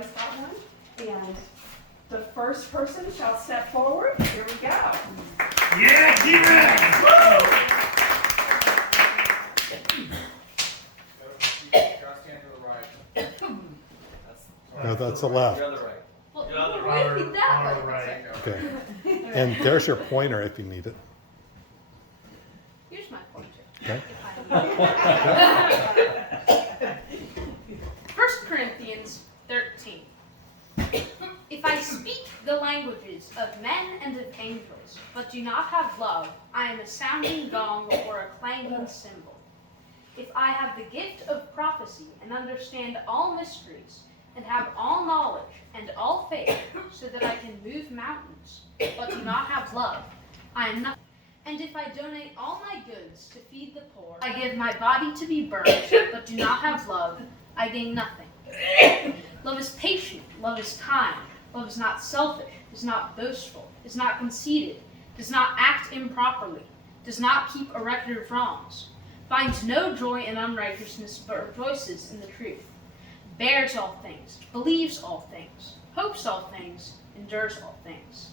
everybody's got one. And the first person shall step forward. Here we go. Yeah, T.Rex! Stand to the right. No, that's the left. The other right. Well, The other wait, right. that On way. the right. Okay. And there's your pointer if you need it. Here's my pointer. Okay. 1 Corinthians 13. If I speak the languages of men and of angels, but do not have love, I am a sounding gong or a clanging cymbal. If I have the gift of prophecy and understand all mysteries, and have all knowledge and all faith, so that I can move mountains, but do not have love, I am nothing. And if I donate all my goods to feed the poor, I give my body to be burned, but do not have love, I gain nothing. Love is patient, love is kind, love is not selfish, is not boastful, is not conceited, does not act improperly, does not keep a record of wrongs, finds no joy in unrighteousness, but rejoices in the truth, bears all things, believes all things, hopes all things, endures all things.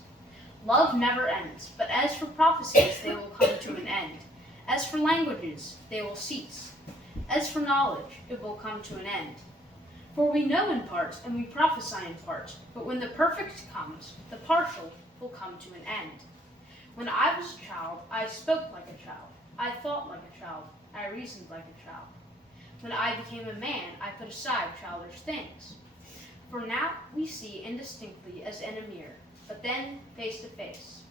Love never ends, but as for prophecies, they will come to an end. As for languages, they will cease. As for knowledge, it will come to an end. For we know in part, and we prophesy in part, but when the perfect comes, the partial will come to an end. When I was a child, I spoke like a child. I thought like a child. I reasoned like a child. When I became a man, I put aside childish things. For now we see indistinctly as in a mirror, but then face to face.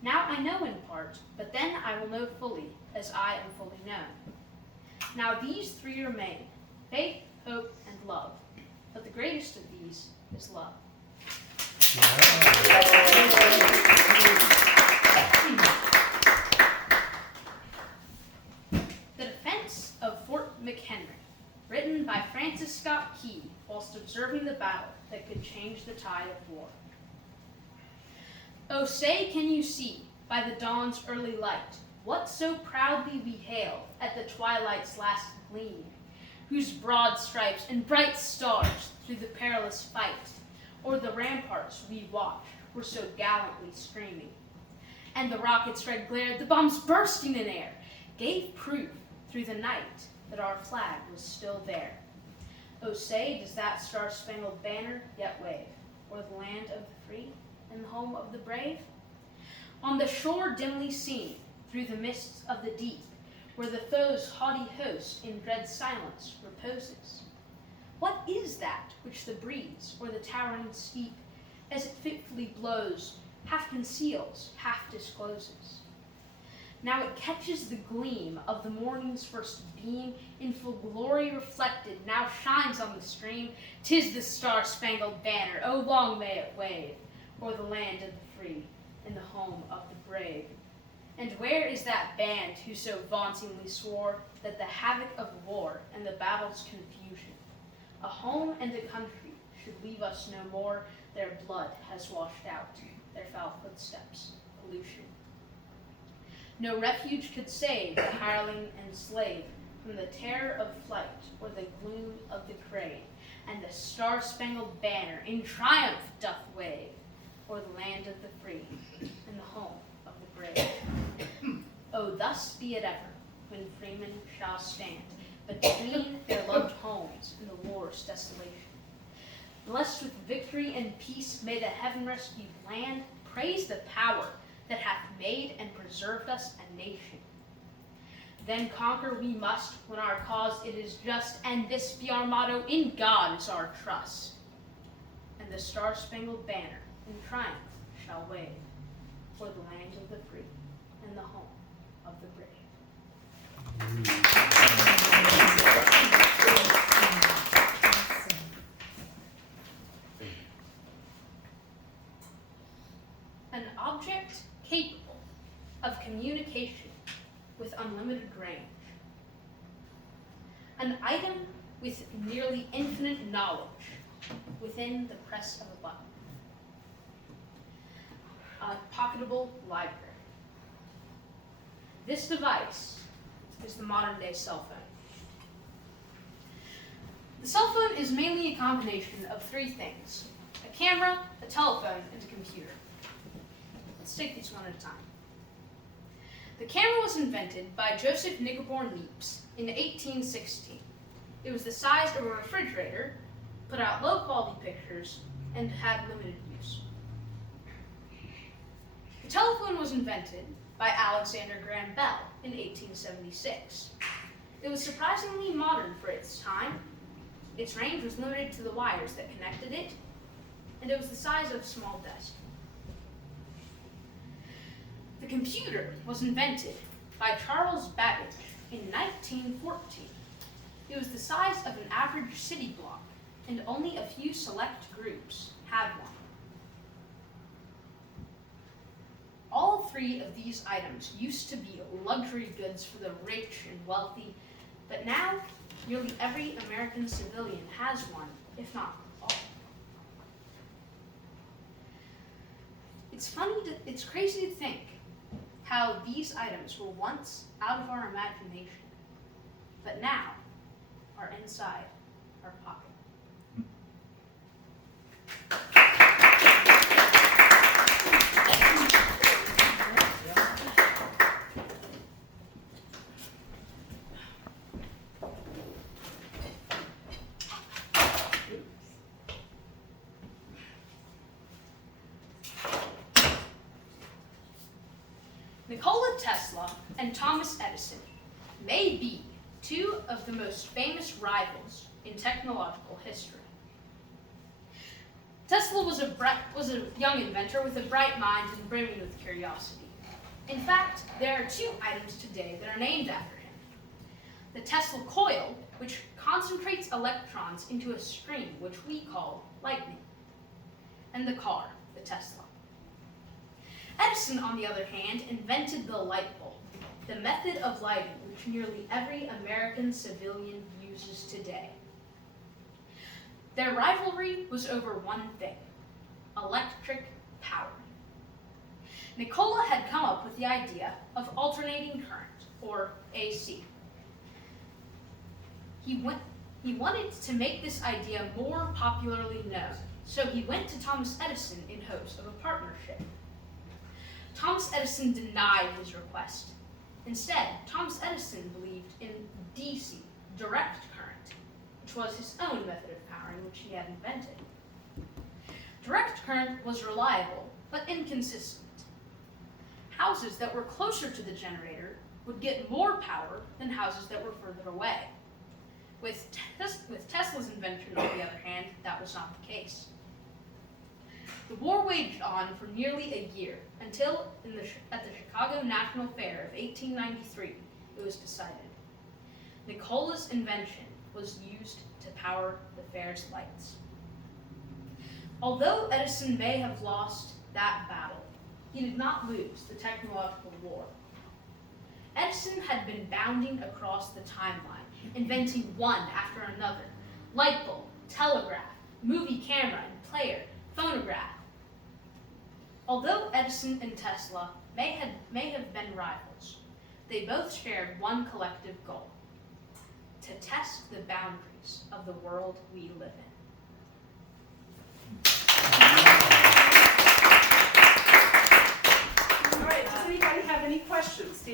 Now I know in part, but then I will know fully, as I am fully known. Now these three remain, faith, hope, and love. But the greatest of these is love. The Defense of Fort McHenry, written by Francis Scott Key whilst observing the battle that could change the tide of war. Oh, say can you see, by the dawn's early light, what so proudly we hailed at the twilight's last gleam, whose broad stripes and bright stars through the perilous fight, o'er the ramparts we watched, were so gallantly streaming. And the rocket's red glare, the bombs bursting in air, gave proof through the night that our flag was still there. Oh, say, does that star-spangled banner yet wave o'er the land of the free and the home of the brave? On the shore dimly seen, through the mists of the deep, where the foe's haughty host in dread silence reposes. What is that which the breeze or the towering steep, as it fitfully blows, half conceals, half discloses? Now it catches the gleam of the morning's first beam, in full glory reflected, now shines on the stream. 'Tis the star-spangled banner, oh long may it wave, o'er the land of the free, and the home of the brave. And where is that band who so vauntingly swore that the havoc of war and the battle's confusion, a home and a country, should leave us no more? Their blood has washed out, their foul footsteps, pollution. No refuge could save the hireling and slave from the terror of flight or the gloom of the crane, and the star-spangled banner in triumph doth wave o'er the land of the free and the home of the brave. Oh, thus be it ever, when freemen shall stand between their loved homes in the war's desolation. Blessed with victory and peace, may the heaven-rescued land praise the power that hath made and preserved us a nation. Then conquer we must, when our cause it is just, and this be our motto: in God is our trust. And the star-spangled banner in triumph shall wave for the land of the free and the home of the brave. An object capable of communication with unlimited range. An item with nearly infinite knowledge within the press of a button. A pocketable library. This device is the modern day cell phone. The cell phone is mainly a combination of three things: a camera, a telephone, and a computer. Let's take these one at a time. The camera was invented by Joseph Nicoborn Leaps in 1816. It was the size of a refrigerator, put out low-quality pictures, and had limited use. The telephone was invented by Alexander Graham Bell in 1876. It was surprisingly modern for its time. Its range was limited to the wires that connected it, and it was the size of a small desk. The computer was invented by Charles Babbage in 1914. It was the size of an average city block, and only a few select groups had one. All three of these items used to be luxury goods for the rich and wealthy, but now nearly every American civilian has one, if not all. It's crazy to think how these items were once out of our imagination, but now are inside our pocket. Nikola Tesla and Thomas Edison may be two of the most famous rivals in technological history. Tesla was a young inventor with a bright mind and brimming with curiosity. In fact, there are two items today that are named after him: the Tesla coil, which concentrates electrons into a stream which we call lightning, and the car, the Tesla. Edison, on the other hand, invented the light bulb, the method of lighting which nearly every American civilian uses today. Their rivalry was over one thing: electric power. Nikola had come up with the idea of alternating current, or AC. He wanted to make this idea more popularly known, so he went to Thomas Edison in hopes of a partnership. Thomas Edison denied his request. Instead, Thomas Edison believed in DC, direct current, which was his own method of powering which he had invented. Direct current was reliable, but inconsistent. Houses that were closer to the generator would get more power than houses that were further away. With Tesla's invention, on the other hand, that was not the case. The war waged on for nearly a year, until at the Chicago National Fair of 1893, it was decided. Nikola's invention was used to power the fair's lights. Although Edison may have lost that battle, he did not lose the technological war. Edison had been bounding across the timeline, inventing one after another: light bulb, telegraph, movie camera and player, phonograph. Although Edison and Tesla may have been rivals, they both shared one collective goal: to test the boundaries of the world we live in. All right, does anybody have any questions?